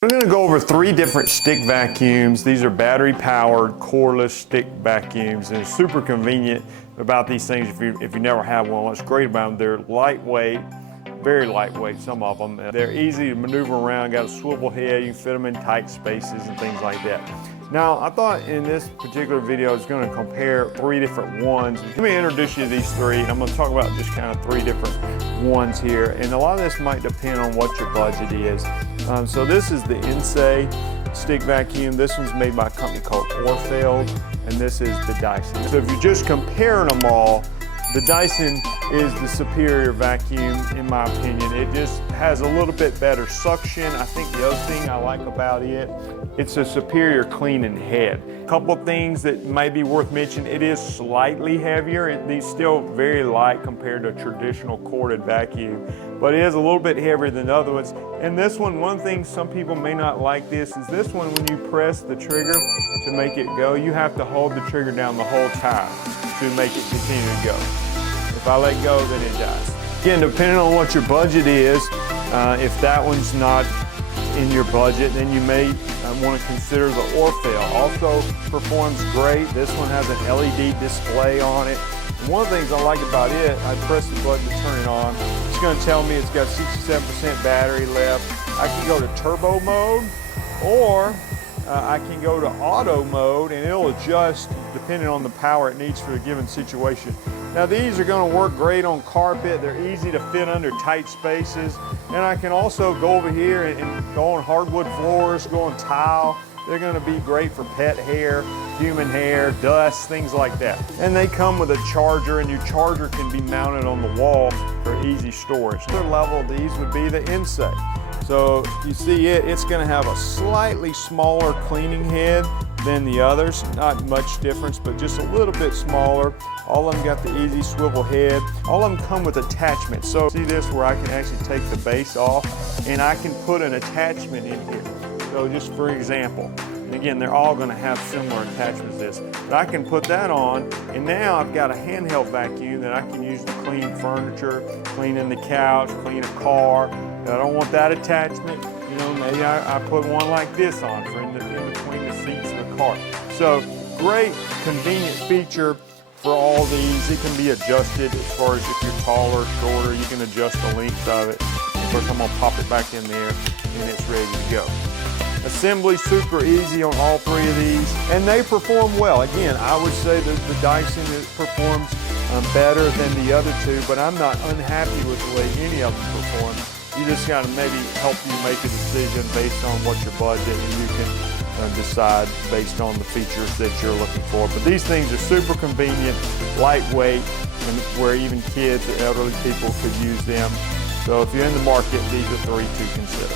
We're going to go over 3 different stick vacuums. These are battery-powered, cordless stick vacuums, and it's super convenient about these things if you never have one. What's great about them, they're lightweight, very lightweight, some of them. They're easy to maneuver around, got a swivel head, you can fit them in tight spaces and things like that. Now, I thought in this particular video I was going to compare 3 different ones. Let me introduce you to these 3, and I'm going to talk about just kind of 3 different ones here. And a lot of this might depend on what your budget is. So this is the INSE stick vacuum. This one's made by a company called Orfeld, and this is the Dyson. So if you're just comparing them all, the Dyson is the superior vacuum in my opinion. It just has a little bit better suction. I think the other thing I like about it, it's a superior cleaning head. A couple of things that may be worth mentioning, it is slightly heavier. It's still very light compared to a traditional corded vacuum, but it is a little bit heavier than the other ones. And this one thing some people may not like is this one, when you press the trigger to make it go, you have to hold the trigger down the whole time to make it continue to go. If I let go, then it dies. Again, depending on what your budget is, if that one's not in your budget, then you may want to consider the Orfeld. Also performs great. This one has an LED display on it. And one of the things I like about it, I press the button to turn it on. It's going to tell me it's got 67% battery left. I can go to turbo mode, or I can go to auto mode, and it'll adjust depending on the power it needs for a given situation. Now these are going to work great on carpet. They're easy to fit under tight spaces. And I can also go over here and go on hardwood floors, go on tile. They're going to be great for pet hair, human hair, dust, things like that. And they come with a charger, and your charger can be mounted on the wall for easy storage. The level of these would be the INSE. So you see it's going to have a slightly smaller cleaning head than the others. Not much difference, but just a little bit smaller. All of them got the easy swivel head. All of them come with attachments. So see this where I can actually take the base off, and I can put an attachment in here. So just for example, and again, they're all going to have similar attachments to this. But I can put that on, and now I've got a handheld vacuum that I can use to clean furniture, cleaning the couch, clean a car. I don't want that attachment. You know, maybe I put one like this on for in between the seats of the car. So great, convenient feature for all these. It can be adjusted as far as if you're taller, shorter, you can adjust the length of it. Of course, I'm going to pop it back in there, and it's ready to go. Assembly super easy on all 3 of these, and they perform well. Again, I would say that the Dyson performs better than the other 2, but I'm not unhappy with the way any of them perform. You just got to maybe help you make a decision based on what your budget, and you can decide based on the features that you're looking for. But these things are super convenient, lightweight, and where even kids or elderly people could use them. So if you're in the market, these are 3 to consider.